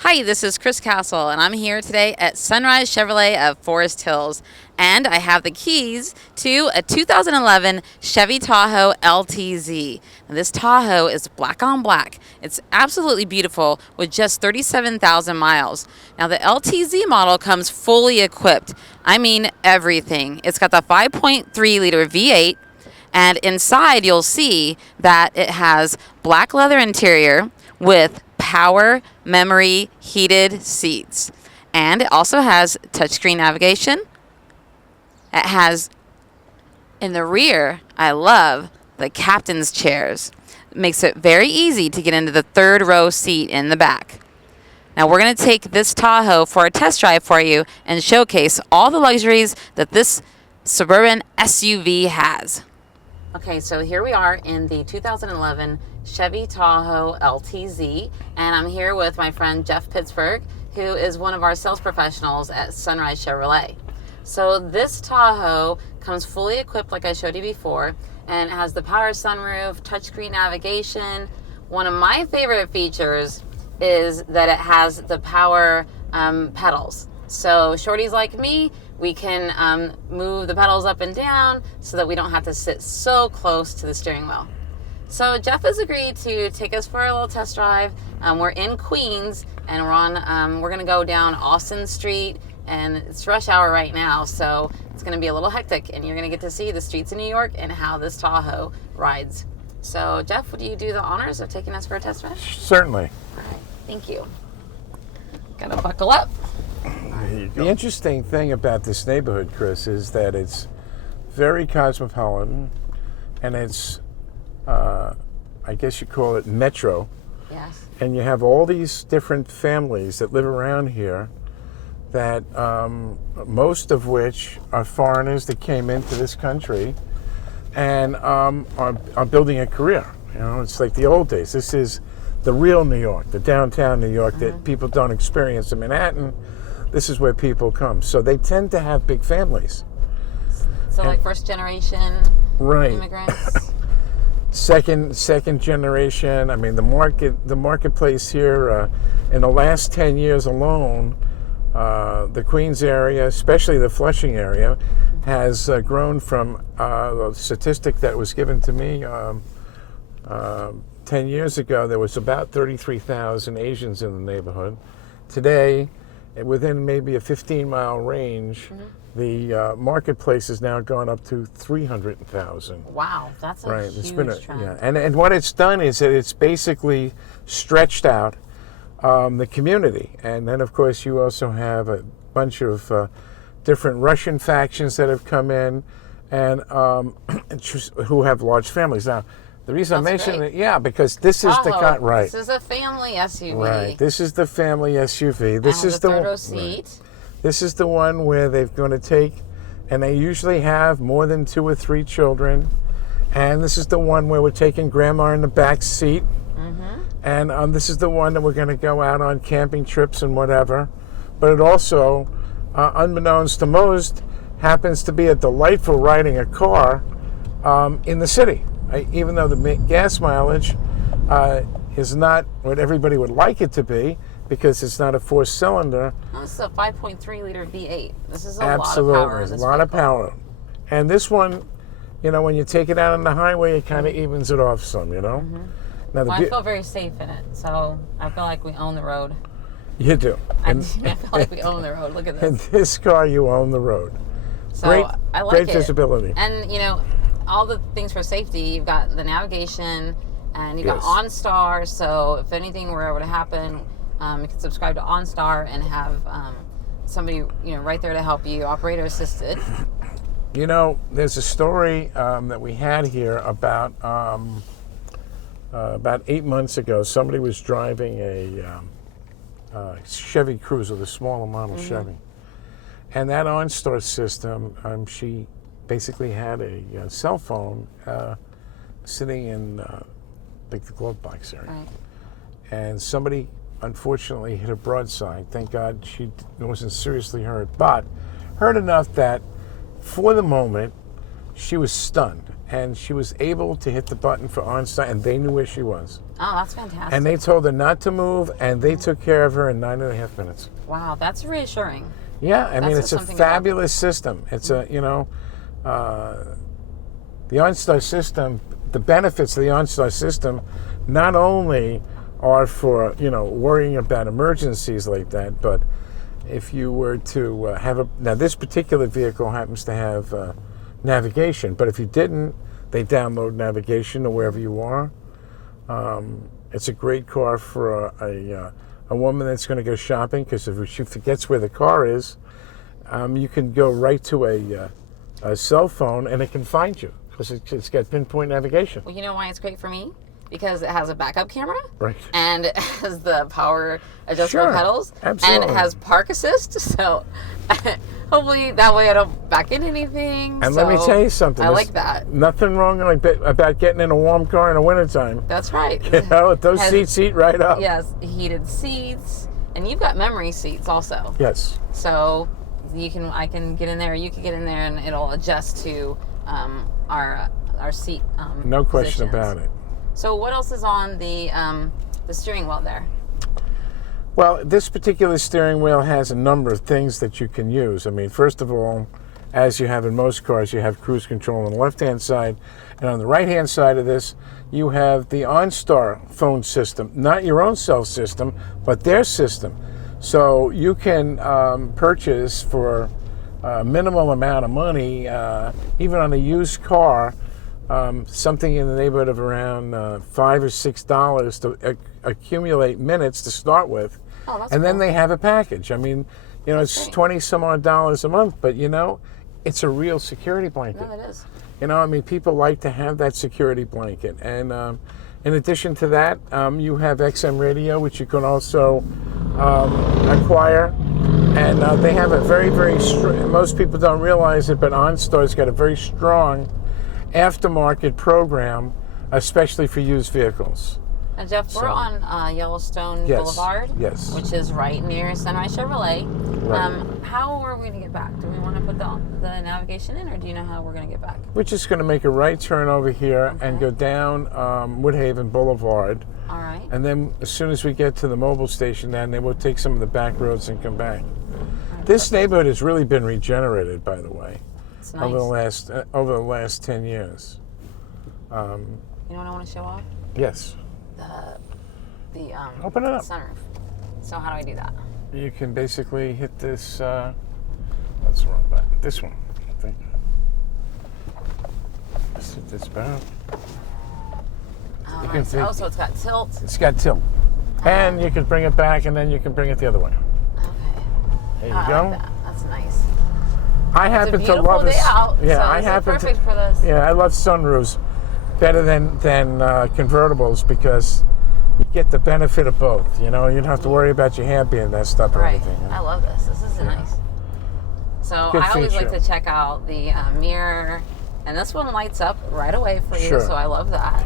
Hi, this is Chris Castle, and I'm here today at Sunrise Chevrolet of Forest Hills, and I have the keys to a 2011 Chevy Tahoe LTZ. Now, this Tahoe is black on black. It's absolutely beautiful with just 37,000 miles. Now, the LTZ model comes fully equipped. I mean everything. It's got the 5.3 liter V8, and inside you'll see that it has black leather interior with power memory heated seats, and it also has touchscreen navigation. It has in the rear, I love the captain's chairs. It makes it very easy to get into the third row seat in the back. Now we're going to take this Tahoe for a test drive for you and showcase all the luxuries that this suburban SUV has. Okay, so here we are in the 2011 Chevy Tahoe LTZ, and I'm here with my friend Jeff Pittsburgh, who is one of our sales professionals at Sunrise Chevrolet. So this Tahoe comes fully equipped like I showed you before, and it has the power sunroof, touchscreen navigation. One of my favorite features is that it has the power pedals. So shorties like me, we can move the pedals up and down so that we don't have to sit so close to the steering wheel. So Jeff has agreed to take us for a little test drive. We're in Queens, and we're going to go down Austin Street, and it's rush hour right now, so it's going to be a little hectic, and you're going to get to see the streets in New York and how this Tahoe rides. So Jeff, would you do the honors of taking us for a test drive? Certainly. All right, thank you. Gotta buckle up. The interesting thing about this neighborhood, Chris, is that it's very cosmopolitan, and it's, I guess you call it metro. Yes. And you have all these different families that live around here that most of which are foreigners that came into this country and are building a career. You know, it's like the old days. This is the real New York, the downtown New York that people don't experience in Manhattan. This is where people come. So they tend to have big families. So like first generation immigrants? Second generation. I mean, the marketplace here in the last 10 years alone, the Queens area, especially the Flushing area, has grown from a statistic that was given to me 10 years ago. There was about 33,000 Asians in the neighborhood. Today, within maybe a 15-mile range, the marketplace has now gone up to 300,000. Wow, that's a huge trend. Yeah. And what it's done is that it's basically stretched out the community. And then, of course, you also have a bunch of different Russian factions that have come in and who have large families. Now, the reason I mentioned it, because this is the car, right? This is a family SUV. Right. This is the family SUV. This is the third row seat. Right. This is the one where they're going to take, and they usually have more than 2 or 3 children. And this is the one where we're taking grandma in the back seat. And this is the one that we're going to go out on camping trips and whatever. But it also, unbeknownst to most, happens to be a delightful riding a car in the city. Even though the gas mileage is not what everybody would like it to be, because it's not a 4-cylinder. Oh, this is a 5.3 liter V8. This is Absolutely. Lot of power. A lot of power. And this one, you know, when you take it out on the highway, it kind of evens it off some, you know? Now, I feel very safe in it, so I feel like we own the road. You do. I feel like we own the road. Look at this. In this car, you own the road. So I like great it. Visibility. And, you know, all the things for safety, you've got the navigation, and you've got OnStar, so if anything were ever to happen, you can subscribe to OnStar and have somebody, you know, right there to help you, operator assisted. You know, there's a story that we had here about 8 months ago. Somebody was driving a Chevy Cruiser, the smaller model Chevy, and that OnStar system, she basically had a cell phone sitting in the glove box area. Right. And somebody unfortunately hit a broadside. Thank God she wasn't seriously hurt, but hurt enough that for the moment she was stunned, and she was able to hit the button for OnStar, and they knew where she was. Oh, that's fantastic. And they told her not to move, and they took care of her in 9.5 minutes. Wow, that's reassuring. Yeah, I mean, it's a something fabulous system. It's a, you know, the OnStar system, the benefits of the OnStar system not only are for, you know, worrying about emergencies like that, but if you were to have a, now this particular vehicle happens to have navigation, but if you didn't, they download navigation to wherever you are. It's a great car for a woman that's going to go shopping, because if she forgets where the car is, you can go right to a cell phone and it can find you, because it's got pinpoint navigation. Well, you know why it's great for me? Because it has a backup camera, Right. and it has the power adjustable Sure, pedals, absolutely. and it has park assist. So hopefully that way I don't back into anything. And so let me tell you something. I there's like that. Nothing wrong about getting in a warm car in the wintertime. That's right. You know, those Has- seats heat right up. Yes, heated seats, and you've got memory seats also. Yes. So I can get in there. You can get in there, and it'll adjust to our seat. No question positions. about it. So what else is on the steering wheel there? Well, this particular steering wheel has a number of things that you can use. I mean, first of all, as you have in most cars, you have cruise control on the left-hand side, and on the right-hand side of this, you have the OnStar phone system, not your own cell system, but their system. So you can purchase for a minimal amount of money, even on a used car, something in the neighborhood of around $5 or $6 to accumulate minutes to start with. Oh, that's and then cool. they have a package. I mean, you know, it's great. 20 some odd dollars a month, but you know, it's a real security blanket. No, it is. You know, I mean, people like to have that security blanket. And in addition to that, you have XM radio, which you can also acquire. And they have a very, very strong, most people don't realize it, but OnStar's got a very strong aftermarket program, especially for used vehicles. And Jeff, we're on Yellowstone Yes, Boulevard, yes. which is right near Sunrise Chevrolet. Right. How are we going to get back? Do we want to put the navigation in, or do you know how we're going to get back? We're just going to make a right turn over here and go down Woodhaven Boulevard. All right. And then as soon as we get to the mobile station, then we'll take some of the back roads and come back. This neighborhood has really been regenerated, by the way, It's nice. over the last 10 years. You know what I want to show off? Yes. The Open it up. sunroof. So how do I do that? You can basically hit this. That's the wrong button. This one, I think. Just hit this button. Oh, You can nice. see- Oh, so it's got tilt. It's got tilt. And you can bring it back, and then you can bring it the other way. Okay. There you I go. like that. That's nice. I It's a happen to beautiful love day this. out. Yeah, so I this is happen perfect to. for this. Yeah, I love sunroofs better than convertibles, because you get the benefit of both. You know, you don't have to worry about your hair being messed up or Right. anything. you know? I love this. This is nice. So Good I always like feature. to check out the mirror, and this one lights up right away for you. Sure. So I love that.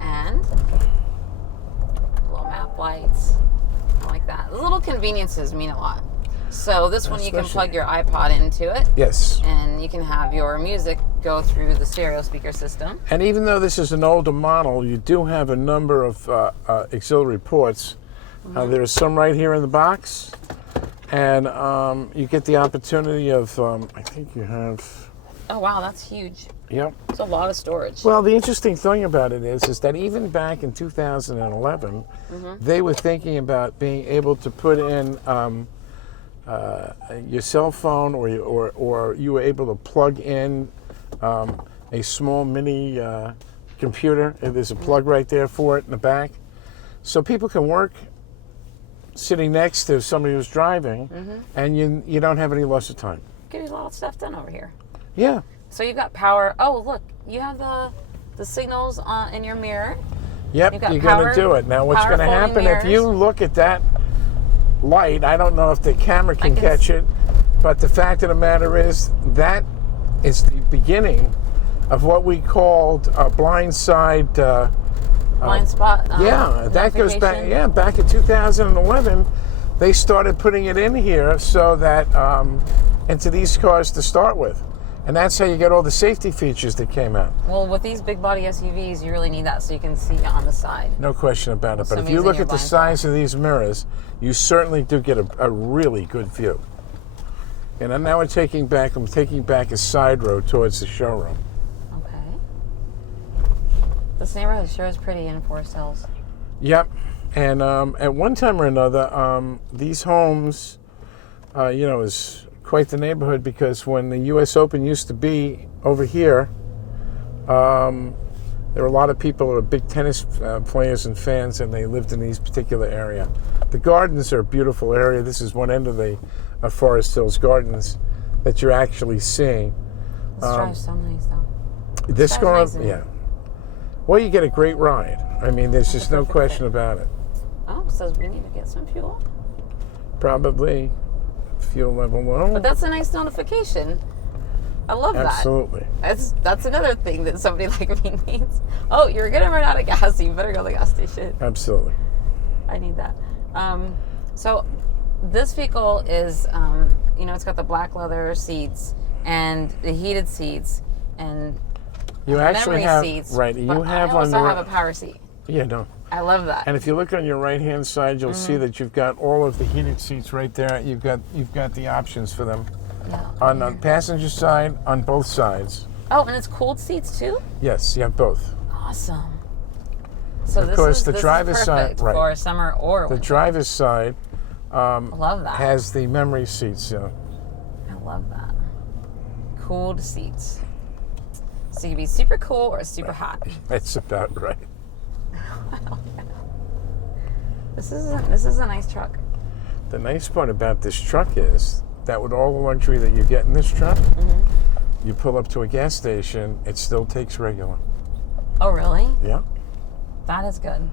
And little map lights. I like that. The little conveniences mean a lot. So this one you can Especially- plug your iPod into it, Yes. and you can have your music go through the stereo speaker system. And even though this is an older model, you do have a number of auxiliary ports. There are some right here in the box, and you get the opportunity of, I think you have, Oh wow, that's huge. yep. It's a lot of storage. Well, the interesting thing about it is that even back in 2011, they were thinking about being able to put in your cell phone, or you were able to plug in a small mini computer. There's a plug right there for it in the back, so people can work sitting next to somebody who's driving, and you don't have any loss of time. Get a lot of stuff done over here. Yeah. So you've got power. Oh, look, you have the signals in your mirror. Yep, You've got you're going power- to do it. Now, what's power going to folding happen if you mirrors. look at that light? I don't know if the camera can can catch it, but the fact of the matter is that is the beginning of what we called a blind side. Blind spot. Yeah, that goes back. notification. Yeah, back in 2011, they started putting it in here so that into these cars to start with, And that's how you get all the safety features that came out. Well, with these big body SUVs, you really need that so you can see on the side. No question about it. But if you amazing look you're at the blind size of these mirrors, you certainly do get a really good view. And then now I'm taking back a side road towards the showroom. Okay. This neighborhood sure is pretty in Forest Hills. Yep. And at one time or another, these homes, is quite the neighborhood, because when the U.S. Open used to be over here, there were a lot of people who were big tennis players and fans, and they lived in these particular area. The gardens are a beautiful area. This is one end of the Forest Hills Gardens that you're actually seeing. This drive's so nice, though. This car, nice, yeah. Well, you get a great ride. I mean, there's just no question about it. Oh, it says we need to get some fuel. Probably fuel level low. But that's a nice notification. I love that. Absolutely. That's another thing that somebody like me needs. Oh, you're gonna run out of gas, so you better go to the gas station. Absolutely. I need that. So this vehicle is, it's got the black leather seats and the heated seats and you actually memory have seats. right. You have I also on the have a power seat. Yeah, no. I love that. And if you look on your right-hand side, you'll see that you've got all of the heated seats right there. You've got the options for them. Yeah. On the passenger side, on both sides. Oh, and it's cooled seats too? Yes, you have both. Awesome. So of course, the this driver's is side, perfect right? for summer or winter. The driver's side love that. has the memory seats. I love that. Cooled seats. So you can be super cool or super hot. That's about right. This is a nice truck. The nice part about this truck is that with all the luxury that you get in this truck, you pull up to a gas station, it still takes regular. Oh, really? Yeah. That is good.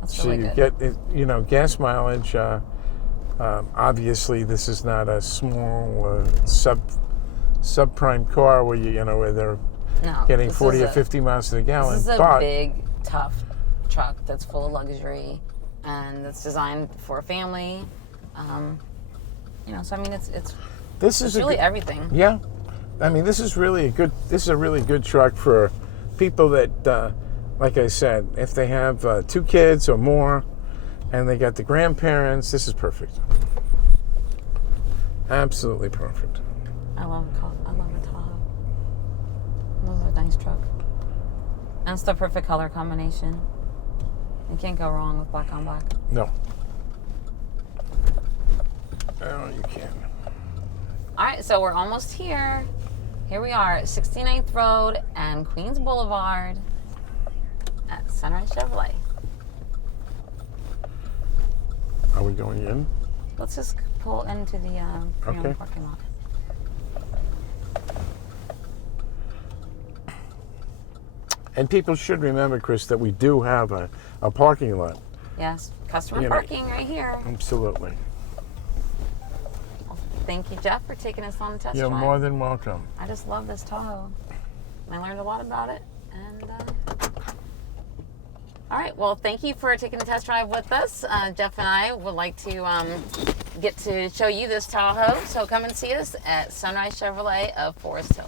That's So really you good. get, gas mileage. Obviously, this is not a small subprime car where where they're getting 40 or 50 miles to the gallon. This is a big, tough truck that's full of luxury and that's designed for a family. So I mean, it's really everything. Yeah, I mean, this is a really good truck for people that, like I said, if they have 2 kids or more, and they got the grandparents, this is perfect. Absolutely perfect. I love a Tahoe. This is a nice truck. And it's the perfect color combination. You can't go wrong with black on black. No. Oh, you can. All right, so we're almost here. Here we are at 69th Road and Queens Boulevard at Sunrise Chevrolet. Are we going in? Let's just pull into the pre-owned parking lot. And people should remember, Chris, that we do have a parking lot. Yes, customer parking right here. Absolutely. Well, thank you, Jeff, for taking us on the test You're drive. more than welcome. I just love this Tahoe. I learned a lot about it. And all right, well, thank you for taking the test drive with us. Jeff and I would like to get to show you this Tahoe. So come and see us at Sunrise Chevrolet of Forest Hills.